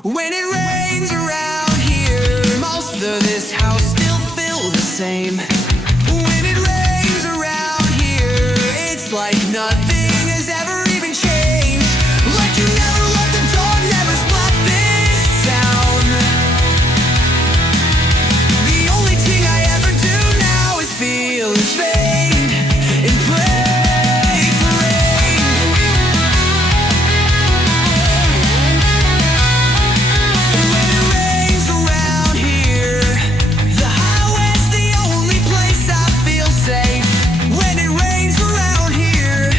When it rains around here, most of this house still feels the same. When it rains around here, it's like nothing has ever even changed. Like you never left the door, never splat this town. The only thing I ever do now is feel in pain and pray for rain. When it rains around here, the highway's the only place I feel safe. When it rains around here,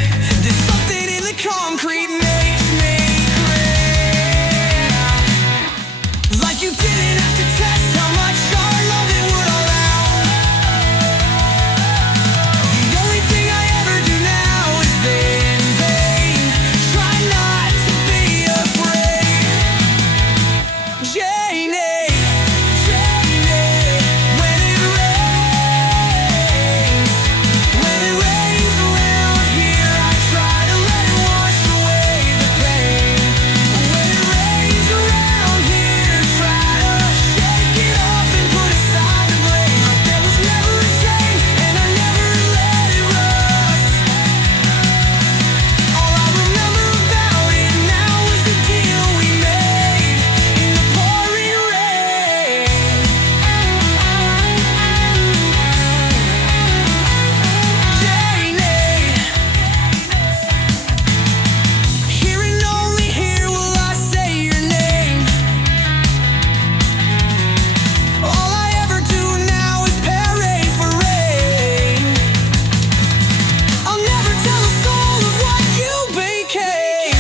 there's something in the concrete makes me cry. Like you didn't have to test how much our love it would allow. The only thing I ever do now is in vain. Try not to be afraid. Janie, when it rains around here, I try to let it wash away the pain. When it rains around here, try to shake it off and put aside the blame. Like there was never a change, and I never let it rust. All I remember about it now is the deal we made in the pouring rain. Janie, here and only here will I say your name. All I ever do now is pray for rain. I'll never tell a soul of what you became.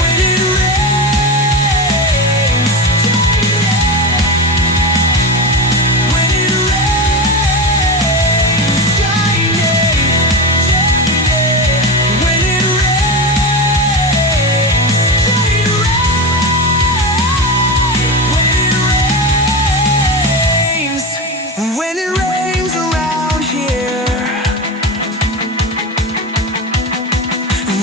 When it rains, when it rains, when it rains, when it rains around here.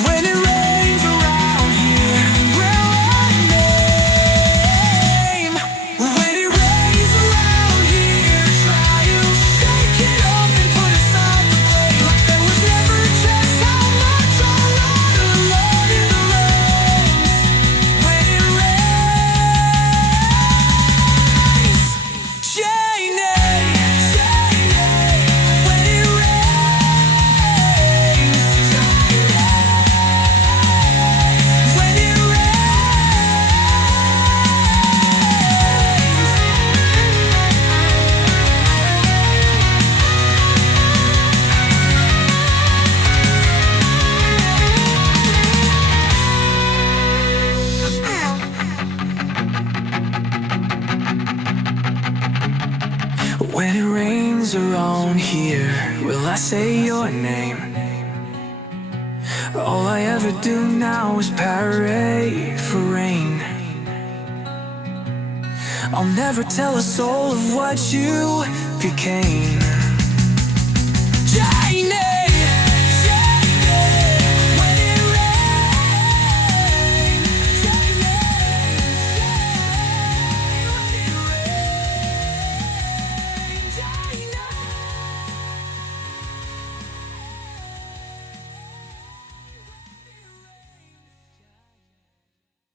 When it rains around here, we're our name. When it rains around here, try to shake it off and put aside the blame. Like there was never just how much our love alone in the rains. When it rains, Janie, when it rains, when it When it rains around here, will I say your name? All I ever do now is pray for rain. I'll never tell a soul of what you became. Janie!